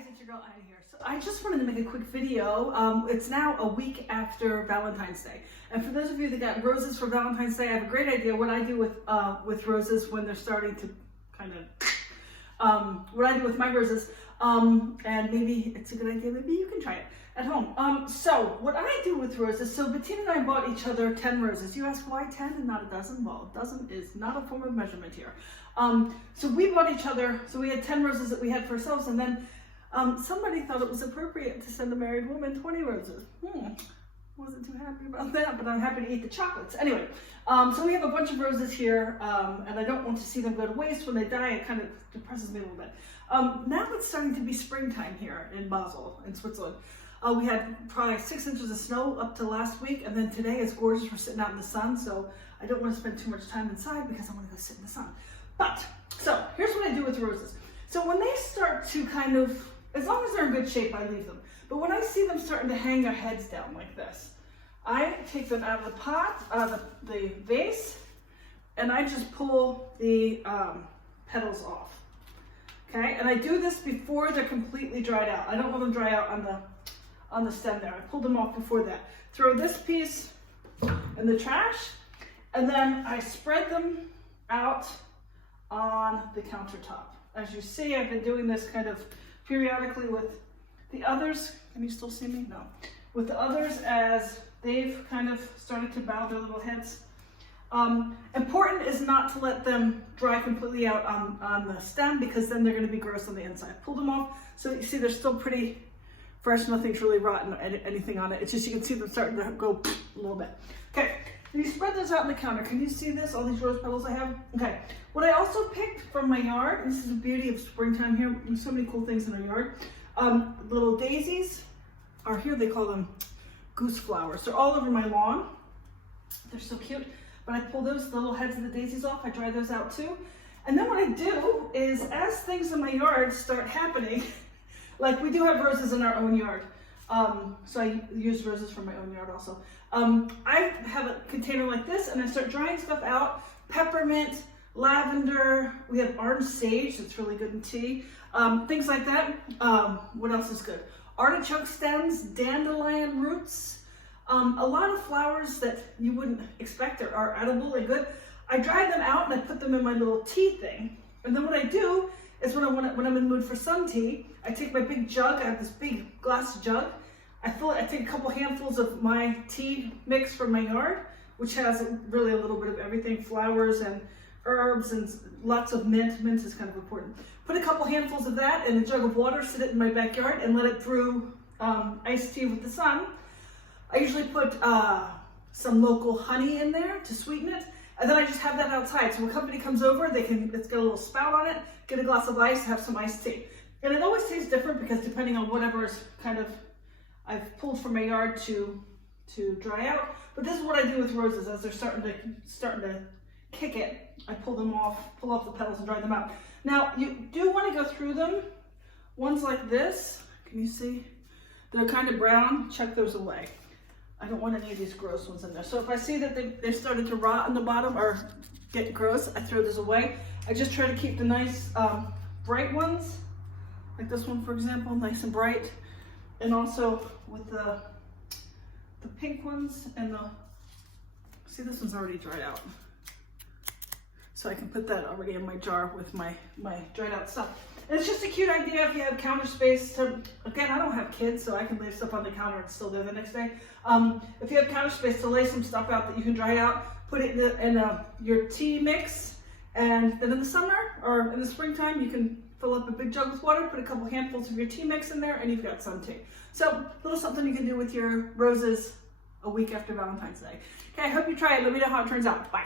guys, it's your girl Ida here. So I just wanted to make a quick video. It's now a week after Valentine's Day. And for those of you that got roses for Valentine's Day, I have a great idea what I do with roses when they're starting to kind of, what I do with my roses. And maybe it's a good idea, maybe you can try it at home. So what I do with roses, so Bettina and I bought each other 10 roses. You ask why 10 and not a dozen? Well, a dozen is not a form of measurement here. So we bought each other, so we had 10 roses that we had for ourselves, and then somebody thought it was appropriate to send a married woman 20 roses. Wasn't too happy about that, but I'm happy to eat the chocolates. Anyway, so we have a bunch of roses here, and I don't want to see them go to waste when they die. It kind of depresses me a little bit. Now it's starting to be springtime here in Basel, in Switzerland. We had probably 6 inches of snow up to last week, and then today is gorgeous. We're sitting out in the sun, so I don't want to spend too much time inside because I want to go sit in the sun. But, so here's what I do with roses. So when they start to kind of, as long as they're in good shape, I leave them. But when I see them starting to hang their heads down like this, I take them out of the pot, out of the vase, and I just pull the petals off. Okay, and I do this before they're completely dried out. I don't let them dry out on the stem there. I pull them off before that. Throw this piece in the trash, and then I spread them out on the countertop. As you see, I've been doing this kind of periodically with the others. Can you still see me? No. With the others as they've kind of started to bow their little heads. Important is not to let them dry completely out on the stem, because then they're going to be gross on the inside. Pull them off so you see they're still pretty fresh, nothing's really rotten or anything on it. It's just you can see them starting to go a little bit. Okay, and you spread those out on the counter. Can you see this? All these rose petals I have? Okay, what I also picked from my yard, this is the beauty of springtime here, there's so many cool things in our yard. Little daisies are here, they call them goose flowers. They're all over my lawn. They're so cute. But I pull those, the little heads of the daisies off, I dry those out too. And then what I do is, as things in my yard start happening, like we do have roses in our own yard. So I use roses from my own yard also. I have a container like this and I start drying stuff out. Peppermint, lavender, we have orange sage, that's really good in tea. Things like that. What else is good? Artichoke stems, dandelion roots. A lot of flowers that you wouldn't expect are edible and good. I dry them out and I put them in my little tea thing. And then what I do is when I'm in the mood for sun tea, I take my big jug, I have this big glass jug, I fill it, I take a couple handfuls of my tea mix from my yard, which has really a little bit of everything, flowers and herbs and lots of mint. Mint is kind of important. Put a couple handfuls of that in a jug of water, sit it in my backyard and let it brew iced tea with the sun. I usually put some local honey in there to sweeten it, and then I just have that outside. So when company comes over, it's got a little spout on it, get a glass of ice, have some iced tea. And it always tastes different because depending on whatever is kind of I've pulled from my yard to dry out. But this is what I do with roses as they're starting to kick it. I pull off the petals and dry them out. Now you do want to go through them. Ones like this, can you see? They're kind of brown, chuck those away. I don't want any of these gross ones in there. So if I see that they've started to rot on the bottom or get gross, I throw those away. I just try to keep the nice bright ones, like this one for example, nice and bright. And also with the pink ones and see this one's already dried out. So I can put that already in my jar with my dried out stuff. And it's just a cute idea if you have counter space to, again, I don't have kids, so I can leave stuff on the counter and it's still there the next day. If you have counter space to lay some stuff out that you can dry out, put it in your tea mix, and then in the summer or in the springtime, you can fill up a big jug with water, put a couple handfuls of your tea mix in there, and you've got sun tea. So a little something you can do with your roses a week after Valentine's Day. Okay, I hope you try it. Let me know how it turns out. Bye.